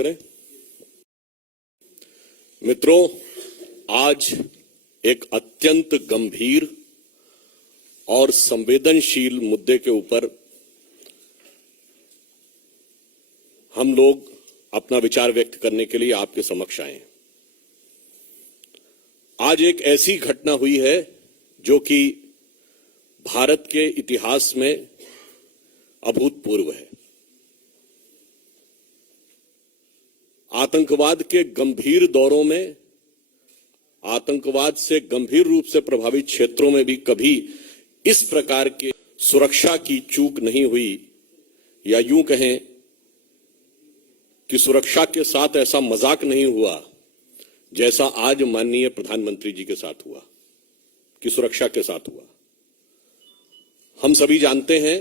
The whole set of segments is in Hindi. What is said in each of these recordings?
करें। मित्रों, आज एक अत्यंत गंभीर और संवेदनशील मुद्दे के ऊपर हम लोग अपना विचार व्यक्त करने के लिए आपके समक्ष आए हैं। आज एक ऐसी घटना हुई है जो कि भारत के इतिहास में अभूतपूर्व है। आतंकवाद के गंभीर दौरों में, आतंकवाद से गंभीर रूप से प्रभावित क्षेत्रों में भी कभी इस प्रकार के सुरक्षा की चूक नहीं हुई, या यूं कहें कि सुरक्षा के साथ ऐसा मजाक नहीं हुआ जैसा आज माननीय प्रधानमंत्री जी के साथ हुआ, कि सुरक्षा के साथ हुआ। हम सभी जानते हैं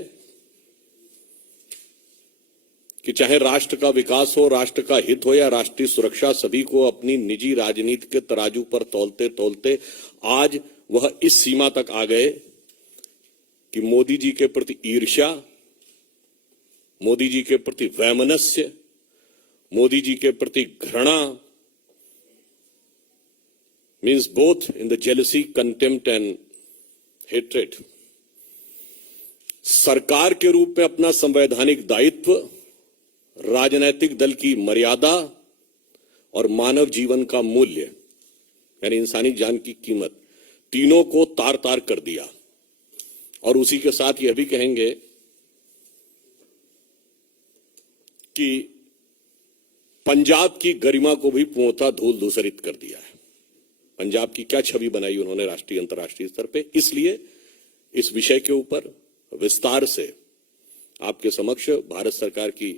कि चाहे राष्ट्र का विकास हो, राष्ट्र का हित हो या राष्ट्रीय सुरक्षा, सभी को अपनी निजी राजनीति के तराजू पर तौलते तौलते आज वह इस सीमा तक आ गए कि मोदी जी के प्रति ईर्ष्या, मोदी जी के प्रति वैमनस्य, मोदी जी के प्रति घृणा, means both in the jealousy, contempt and hatred, सरकार के रूप में अपना संवैधानिक दायित्व, राजनैतिक दल की मर्यादा और मानव जीवन का मूल्य यानी इंसानी जान की कीमत, तीनों को तार तार कर दिया। और उसी के साथ यह भी कहेंगे कि पंजाब की गरिमा को भी पूर्णतः धूल धूसरित कर दिया है। पंजाब की क्या छवि बनाई उन्होंने राष्ट्रीय अंतर्राष्ट्रीय स्तर पे। इसलिए इस विषय के ऊपर विस्तार से आपके समक्ष भारत सरकार की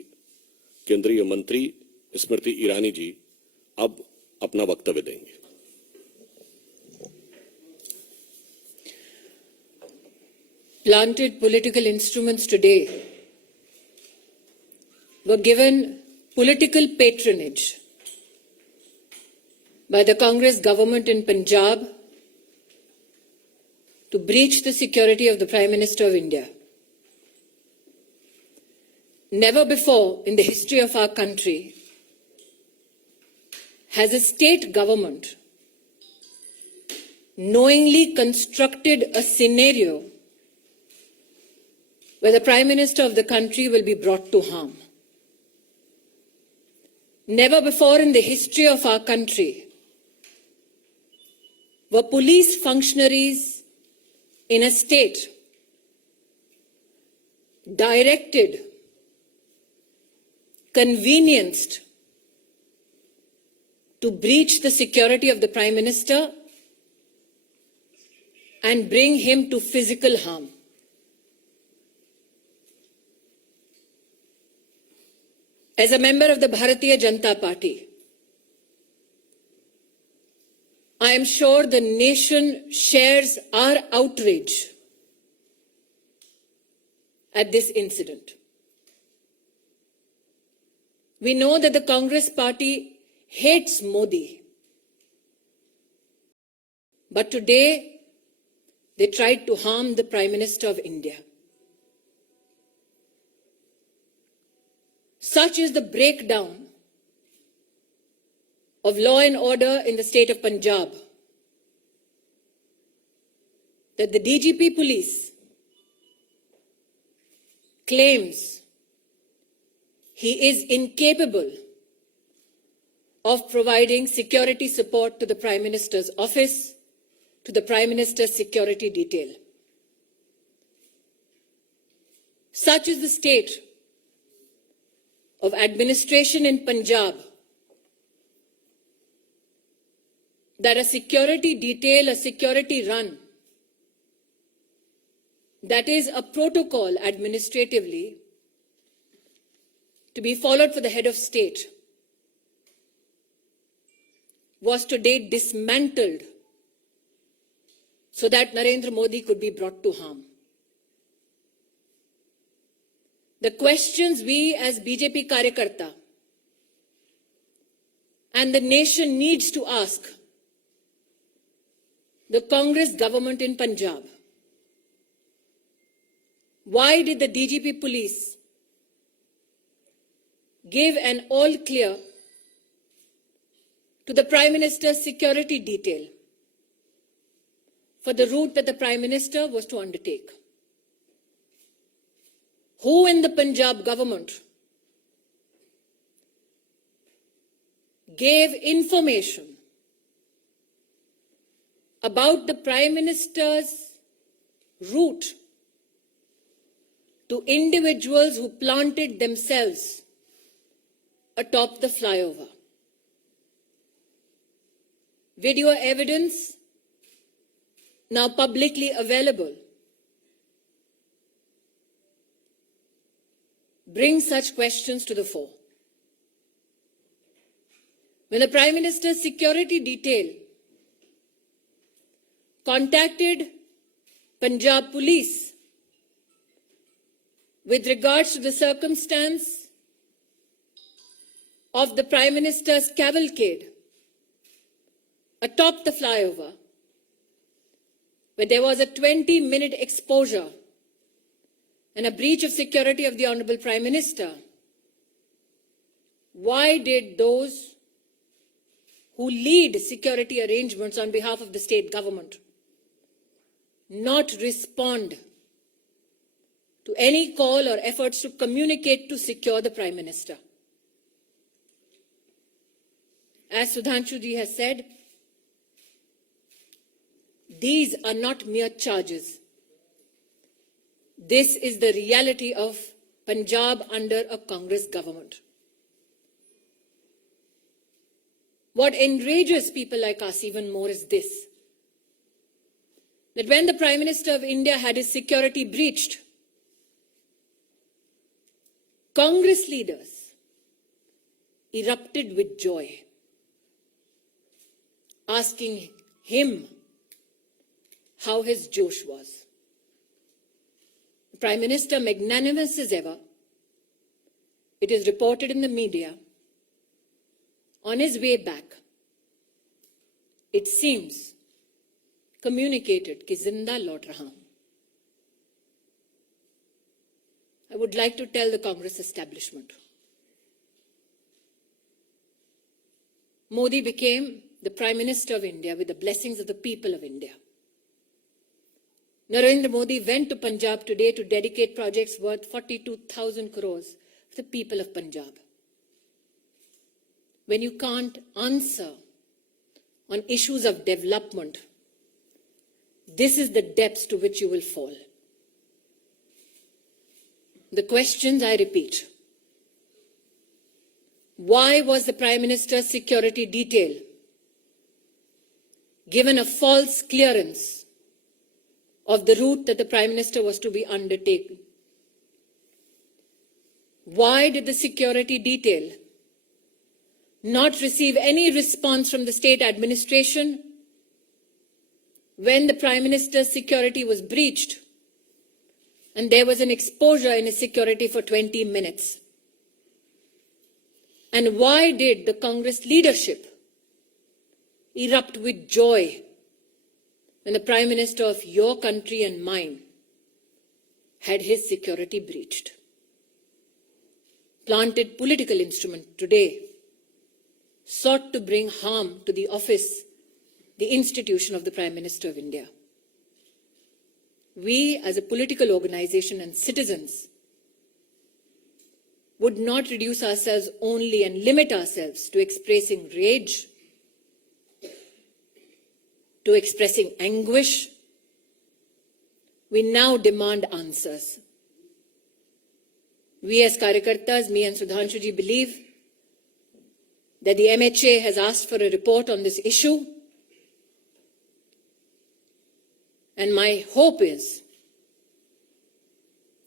केंद्रीय मंत्री स्मृति ईरानी जी अब अपना वक्तव्य देंगे। Planted political instruments today were given political patronage by the Congress government in Punjab to breach the security of the Prime Minister of India. Never before in the history of our country has a state government knowingly constructed a scenario where the Prime Minister of the country will be brought to harm. Never before in the history of our country were police functionaries in a state directed, convenienced to breach the security of the Prime Minister and bring him to physical harm. As a member of the Bharatiya Janata Party, I am sure the nation shares our outrage at this incident. We know that the Congress party hates Modi, but today they tried to harm the Prime Minister of India. Such is the breakdown of law and order in the state of Punjab that the DGP police claims he is incapable of providing security support to the Prime Minister's office, to the Prime Minister's security detail. Such is the state of administration in Punjab that a security detail, a security run, that is a protocol administratively to be followed for the head of state, was today dismantled so that Narendra Modi could be brought to harm. The questions we as BJP Karyakarta and the nation needs to ask the Congress government in Punjab: why did the DGP police give an all clear to the Prime Minister's security detail for the route that the Prime Minister was to undertake. Who in the Punjab government gave information about the Prime Minister's route to individuals who planted themselves atop the flyover? Video evidence now publicly available brings such questions to the fore. When the Prime Minister's security detail contacted Punjab Police with regards to the circumstance of the Prime Minister's cavalcade atop the flyover, where there was a 20-minute exposure and a breach of security of the Honorable Prime Minister, why did those who lead security arrangements on behalf of the state government not respond to any call or efforts to communicate to secure the Prime Minister? As Sudhanshu ji has said, these are not mere charges. This is the reality of Punjab under a Congress government. What enrages people like us even more is this: that when the Prime Minister of India had his security breached, Congress leaders erupted with joy, asking him how his Josh was. The Prime Minister, magnanimous as ever, it is reported in the media, on his way back, it seems, communicated कि जिंदा लौट रहा हूं. I would like to tell the Congress establishment, Modi became the Prime Minister of India with the blessings of the people of India. Narendra Modi went to Punjab today to dedicate projects worth 42,000 crores for the people of Punjab. When you can't answer on issues of development, this is the depths to which you will fall. The questions, I repeat: why was the Prime Minister's security detail given a false clearance of the route that the Prime Minister was to be undertaken? Why did the security detail not receive any response from the state administration when the Prime Minister's security was breached and there was an exposure in his security for 20 minutes? And why did the Congress leadership erupt with joy when the Prime Minister of your country and mine had his security breached? Planted political instrument today sought to bring harm to the office, the institution of the Prime Minister of India. We, as a political organization and citizens, would not reduce ourselves only and limit ourselves to expressing rage, to expressing anguish. We now demand answers. We as Karyakartas, me and Sudhanshu ji, believe that the MHA has asked for a report on this issue. And my hope is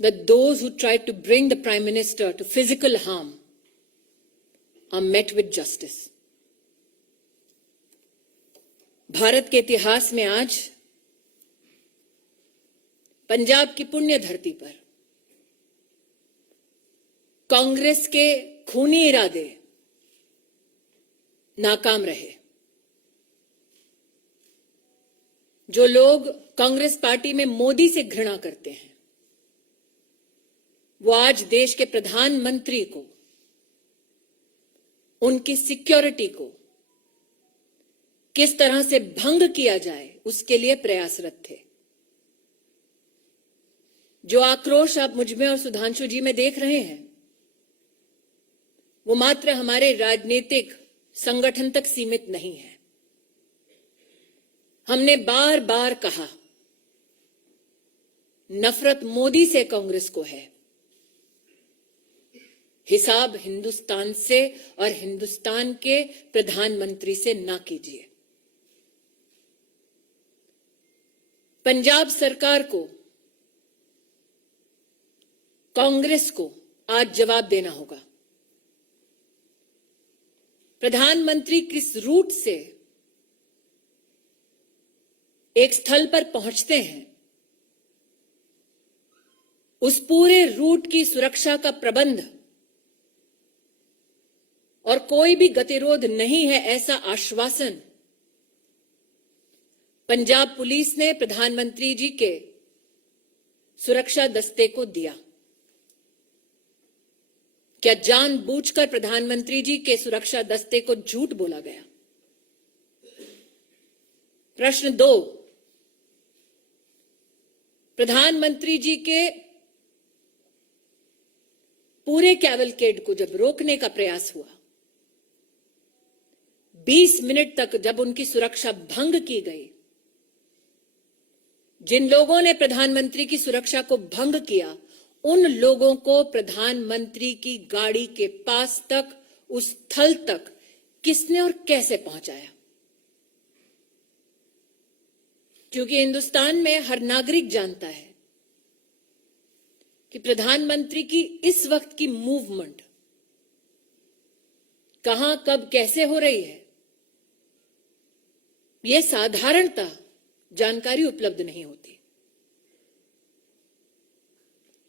that those who tried to bring the Prime Minister to physical harm are met with justice. Bharat के इतिहास में आज पंजाब की पुण्य धरती पर कांग्रेस के खूनी इरादे नाकाम रहे. जो लोग कांग्रेस पार्टी में मोदी से घृणा करते हैं, वो आज देश के प्रधानमंत्री को, उनकी सिक्योरिटी को किस तरह से भंग किया जाए उसके लिए प्रयासरत थे। जो आक्रोश आप मुझ में और सुधांशु जी में देख रहे हैं, वो मात्र हमारे राजनीतिक संगठन तक सीमित नहीं है। हमने बार बार कहा, नफरत मोदी से कांग्रेस को है, हिसाब हिंदुस्तान से और हिंदुस्तान के प्रधानमंत्री से ना कीजिए। पंजाब सरकार को, कांग्रेस को आज जवाब देना होगा। प्रधानमंत्री किस रूट से एक स्थल पर पहुंचते हैं, उस पूरे रूट की सुरक्षा का प्रबंध और कोई भी गतिरोध नहीं है, ऐसा आश्वासन पंजाब पुलिस ने प्रधानमंत्री जी के सुरक्षा दस्ते को दिया। क्या जानबूझकर प्रधानमंत्री जी के सुरक्षा दस्ते को झूठ बोला गया? प्रश्न 2, प्रधानमंत्री जी के पूरे कैवलकेड को जब रोकने का प्रयास हुआ, 20 मिनट तक जब उनकी सुरक्षा भंग की गई, जिन लोगों ने प्रधानमंत्री की सुरक्षा को भंग किया, उन लोगों को प्रधानमंत्री की गाड़ी के पास तक, उस स्थल तक किसने और कैसे पहुंचाया? क्योंकि हिंदुस्तान में हर नागरिक जानता है कि प्रधानमंत्री की इस वक्त की मूवमेंट कहां, कब, कैसे हो रही है, यह साधारणतः जानकारी उपलब्ध नहीं होती।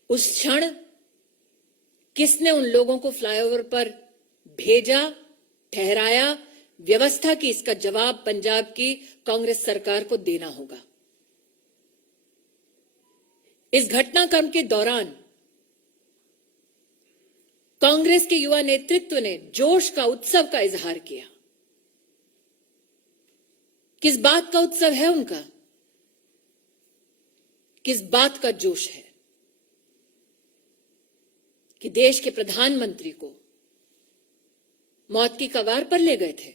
उस क्षण किसने उन लोगों को फ्लाईओवर पर भेजा, ठहराया, व्यवस्था की, इसका जवाब पंजाब की कांग्रेस सरकार को देना होगा। इस घटनाक्रम के दौरान कांग्रेस के युवा नेतृत्व ने जोश का, उत्सव का इजहार किया। किस बात का उत्सव है उनका? किस बात का जोश है कि देश के प्रधानमंत्री को मौत की कगार पर ले गए थे?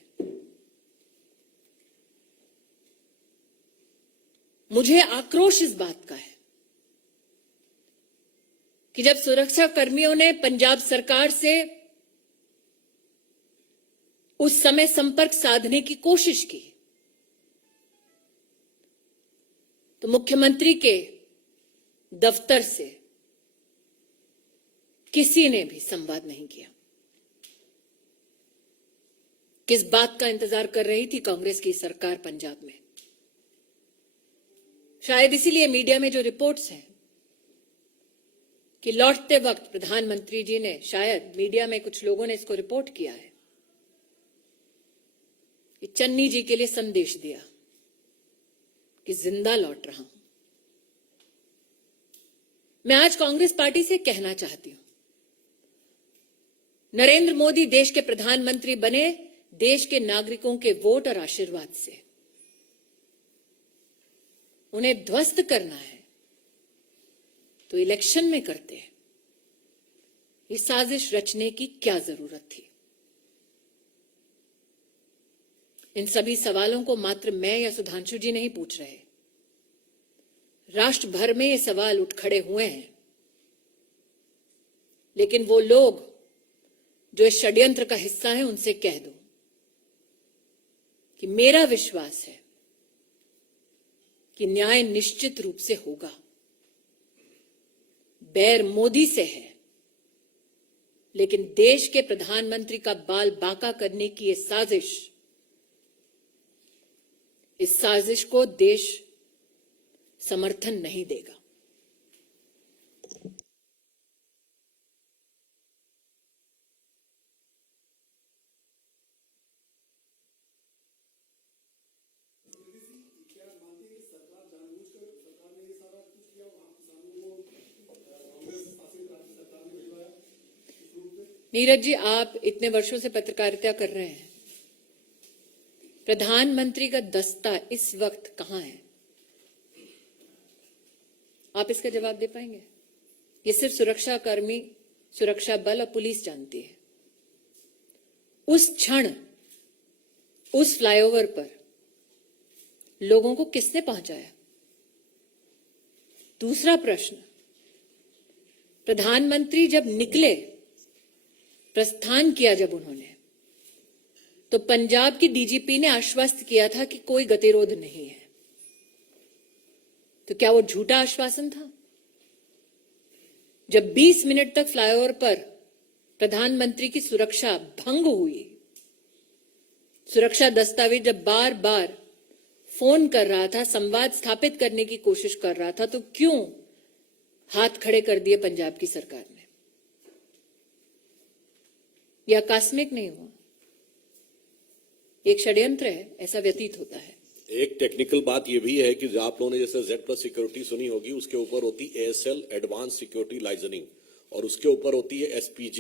मुझे आक्रोश इस बात का है कि जब सुरक्षा कर्मियों ने पंजाब सरकार से उस समय संपर्क साधने की कोशिश की, तो मुख्यमंत्री के दफ्तर से किसी ने भी संवाद नहीं किया। किस बात का इंतजार कर रही थी कांग्रेस की सरकार पंजाब में? शायद इसीलिए मीडिया में जो रिपोर्ट्स हैं कि लौटते वक्त प्रधानमंत्री जी ने, शायद मीडिया में कुछ लोगों ने इसको रिपोर्ट किया है कि चन्नी जी के लिए संदेश दिया कि जिंदा लौट रहा हूं। मैं आज कांग्रेस पार्टी से कहना चाहती हूं, नरेंद्र मोदी देश के प्रधानमंत्री बने देश के नागरिकों के वोट और आशीर्वाद से। उन्हें ध्वस्त करना है तो इलेक्शन में करते हैं। ये साजिश रचने की क्या जरूरत थी? इन सभी सवालों को मात्र मैं या सुधांशु जी नहीं पूछ रहे, राष्ट्र भर में ये सवाल उठ खड़े हुए हैं। लेकिन वो लोग जो इस षड्यंत्र का हिस्सा है, उनसे कह दो कि मेरा विश्वास है कि न्याय निश्चित रूप से होगा। बैर मोदी से है, लेकिन देश के प्रधानमंत्री का बाल बांका करने की ये साजिश, इस साजिश को देश समर्थन नहीं देगा। नीरज जी, आप इतने वर्षों से पत्रकारिता कर रहे हैं, प्रधानमंत्री का दस्ता इस वक्त कहां है? आप इसका जवाब दे पाएंगे? ये सिर्फ सुरक्षा कर्मी, सुरक्षा बल और पुलिस जानती है। उस क्षण उस फ्लाईओवर पर लोगों को किसने पहुंचाया? दूसरा प्रश्न, प्रधानमंत्री जब निकले, प्रस्थान किया जब उन्होंने, तो पंजाब की डीजीपी ने आश्वस्त किया था कि कोई गतिरोध नहीं है। तो क्या वो झूठा आश्वासन था? जब 20 मिनट तक फ्लाईओवर पर प्रधानमंत्री की सुरक्षा भंग हुई, सुरक्षा दस्तावेज जब बार बार फोन कर रहा था, संवाद स्थापित करने की कोशिश कर रहा था, तो क्यों हाथ खड़े कर दिए पंजाब की सरकार ने? यह आकस्मिक नहीं हुआ, एक षड्यंत्र है, ऐसा व्यतीत होता है। एक टेक्निकल बात यह भी है कि जो आप लोगों ने जैसे Z+ सिक्योरिटी सुनी होगी, उसके ऊपर होती ASL एडवांस सिक्योरिटी लाइजनिंग, और उसके ऊपर होती है SPG,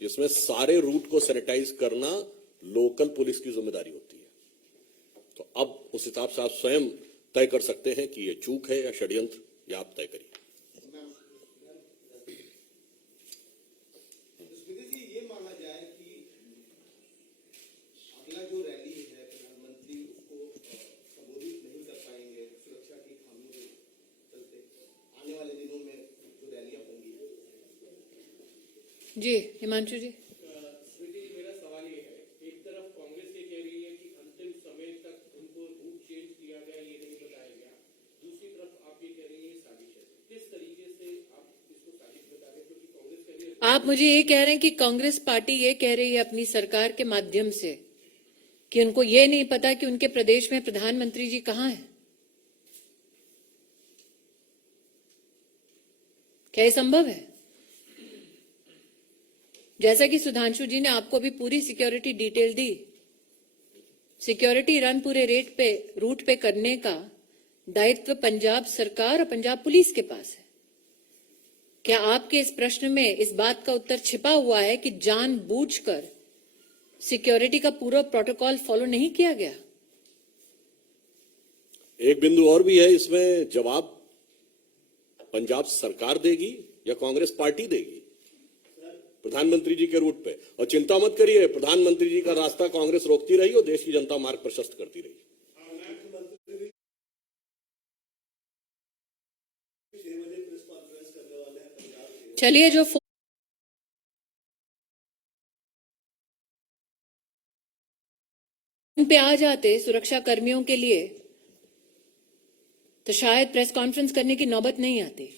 जिसमें सारे रूट को सैनिटाइज करना लोकल पुलिस की जिम्मेदारी होती है। तो अब उस हिसाब से आप स्वयं तय कर सकते हैं कि ये चूक है या षड्यंत्र, या आप तय करिए। ये माना जाए कि अगला जो रैली है, प्रधानमंत्री उसको संबोधित नहीं कर पाएंगे सुरक्षा की खामियों के चलते, आने वाले दिनों में जो रैलियां होंगी। जी हिमांशु जी। स्मृति, मेरा सवाल ये है, एक तरफ कांग्रेस ये कह रही है कि अंतिम समय तक उनको रूट चेंज किया गया, ये नहीं बताया गया, दूसरी तरफ आप ये कह रही है साजिश है। किस तरीके से आप इसको साजिश बता रहे हैं? क्योंकि कांग्रेस कह रही है, आप मुझे ये कह रहे हैं कि कांग्रेस पार्टी ये कह रही है अपनी सरकार के माध्यम से कि उनको ये नहीं पता कि उनके प्रदेश में प्रधानमंत्री जी कहां हैं? क्या ये संभव है? जैसा कि सुधांशु जी ने आपको भी पूरी सिक्योरिटी डिटेल दी, सिक्योरिटी रन पूरे रूट पे करने का दायित्व पंजाब सरकार और पंजाब पुलिस के पास है। क्या आपके इस प्रश्न में इस बात का उत्तर छिपा हुआ है कि जानबूझकर सिक्योरिटी का पूरा प्रोटोकॉल फॉलो नहीं किया गया? एक बिंदु और भी है इसमें, जवाब पंजाब सरकार देगी या कांग्रेस पार्टी देगी प्रधानमंत्री जी के रूट पे? और चिंता मत करिए, प्रधानमंत्री जी का रास्ता कांग्रेस रोकती रही और देश की जनता मार्ग प्रशस्त करती रही। चलिए, जो पे आ जाते सुरक्षा कर्मियों के लिए, तो शायद प्रेस कॉन्फ्रेंस करने की नौबत नहीं आती।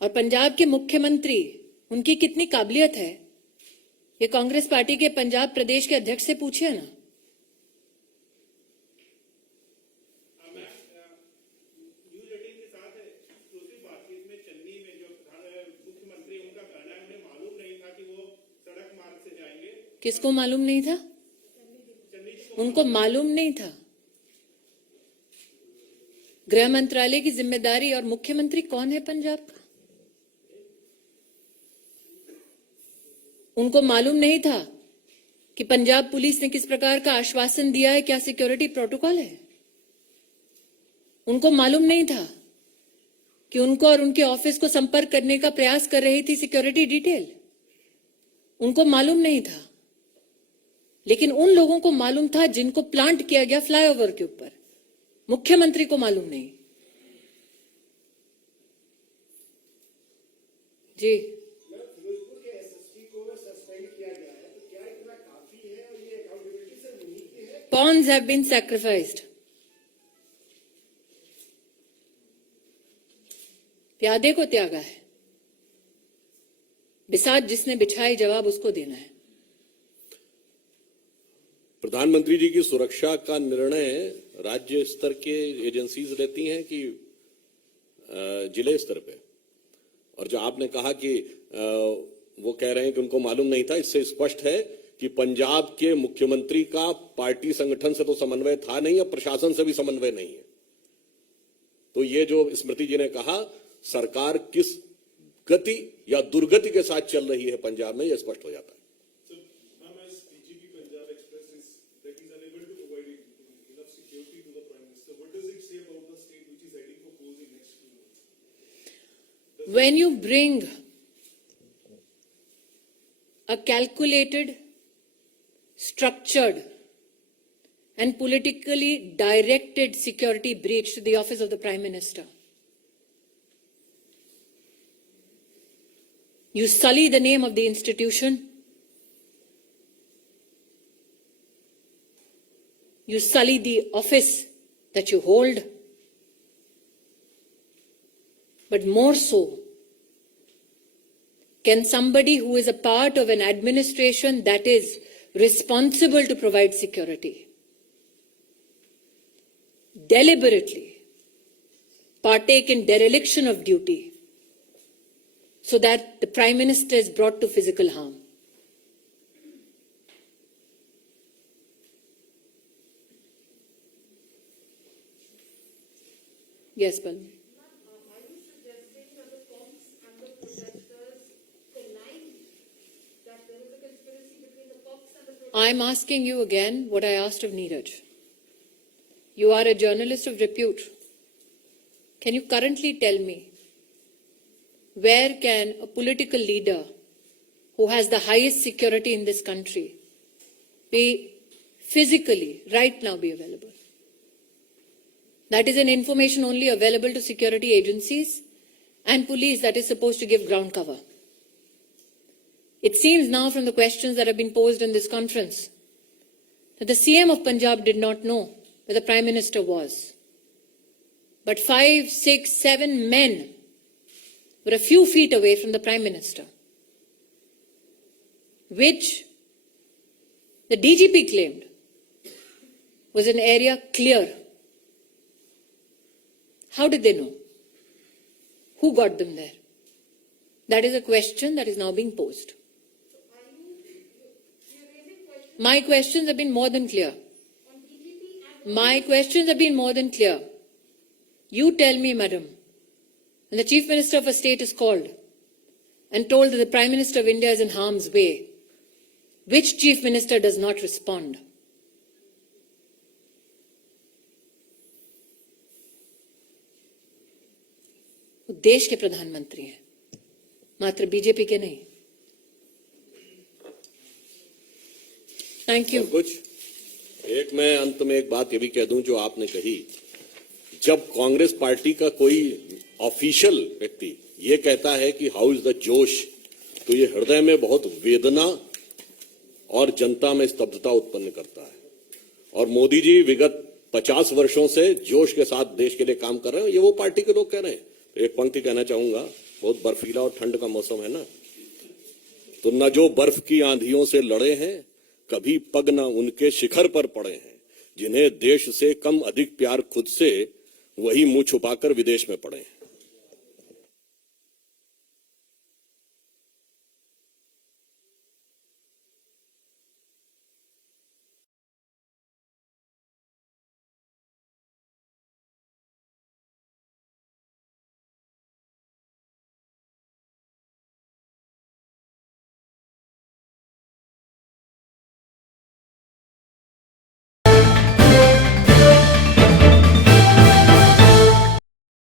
और पंजाब के मुख्यमंत्री, उनकी कितनी काबिलियत है, ये कांग्रेस पार्टी के पंजाब प्रदेश के अध्यक्ष से पूछिए ना। न्यूज 18 के साथ एक्सक्लूसिव बातचीत में चन्नी में जो मुख्यमंत्री, उनका कहना है उन्हें मालूम नहीं था कि वो सड़क मार्ग से जाएंगे। किसको मालूम नहीं था? उनको मालूम नहीं था। गृह मंत्रालय की जिम्मेदारी, और मुख्यमंत्री कौन है पंजाब का? उनको मालूम नहीं था कि पंजाब पुलिस ने किस प्रकार का आश्वासन दिया है, क्या सिक्योरिटी प्रोटोकॉल है? उनको मालूम नहीं था कि उनको और उनके ऑफिस को संपर्क करने का प्रयास कर रही थी सिक्योरिटी डिटेल? उनको मालूम नहीं था। लेकिन उन लोगों को मालूम था जिनको प्लांट किया गया फ्लाईओवर के ऊपर। मुख्यमंत्री को मालूम नहीं। जी, फिरोजपुर के SSP को सस्पेंड किया गया है, तो क्या इतना काफी है और ये अकाउंटेबिलिटी से नहीं है? pawns have been sacrificed. प्यादे को त्यागा है, बिसात जिसने बिछाई, जवाब उसको देना है। प्रधानमंत्री जी की सुरक्षा का निर्णय राज्य स्तर के एजेंसीज लेती हैं कि जिले स्तर पे? और जो आपने कहा कि वो कह रहे हैं कि उनको मालूम नहीं था, इससे स्पष्ट है कि पंजाब के मुख्यमंत्री का पार्टी संगठन से तो समन्वय था नहीं, और प्रशासन से भी समन्वय नहीं है। तो ये जो स्मृति जी ने कहा, सरकार किस गति या दुर्गति के साथ चल रही है पंजाब में, यह स्पष्ट हो जाता है। when you bring a calculated, structured, and politically directed security breach to the office of the Prime Minister, you sully the name of the institution, you sully the office that you hold, but more so, can somebody who is a part of an administration that is responsible to provide security deliberately partake in dereliction of duty so that the Prime Minister is brought to physical harm? Yes, Balmi. I'm asking you again what I asked of Neeraj. You are a journalist of repute. Can you currently tell me where can a political leader who has the highest security in this country be physically right now be available? That is an information only available to security agencies and police that is supposed to give ground cover. It seems now from the questions that have been posed in this conference that the CM of Punjab did not know where the Prime Minister was. But 5, 6, 7 men were a few feet away from the Prime Minister, which the DGP claimed was an area clear. How did they know? Who got them there? That is a question that is now being posed. My questions have been more than clear. My questions have been more than clear. You tell me, madam, when the Chief Minister of a state is called and told that the Prime Minister of India is in harm's way, which Chief Minister does not respond? वो देश के प्रधानमंत्री हैं, मात्र बीजेपी के नहीं. Thank you. और कुछ एक मैं अंत में एक बात ये भी कह दूं जो आपने कही, जब कांग्रेस पार्टी का कोई ऑफिशियल व्यक्ति ये कहता है कि हाउ इज द जोश, तो ये हृदय में बहुत वेदना और जनता में स्तब्धता उत्पन्न करता है. और मोदी जी विगत 50 वर्षों से जोश के साथ देश के लिए काम कर रहे हैं, ये वो पार्टी के लोग कह रहे हैं. एक पंक्ति कहना चाहूंगा, बहुत बर्फीला और ठंड का मौसम है ना, तो न जो बर्फ की आंधियों से लड़े हैं, कभी पग न उनके शिखर पर पड़े हैं, जिन्हें देश से कम अधिक प्यार खुद से, वही मुंह छुपाकर विदेश में पड़े हैं.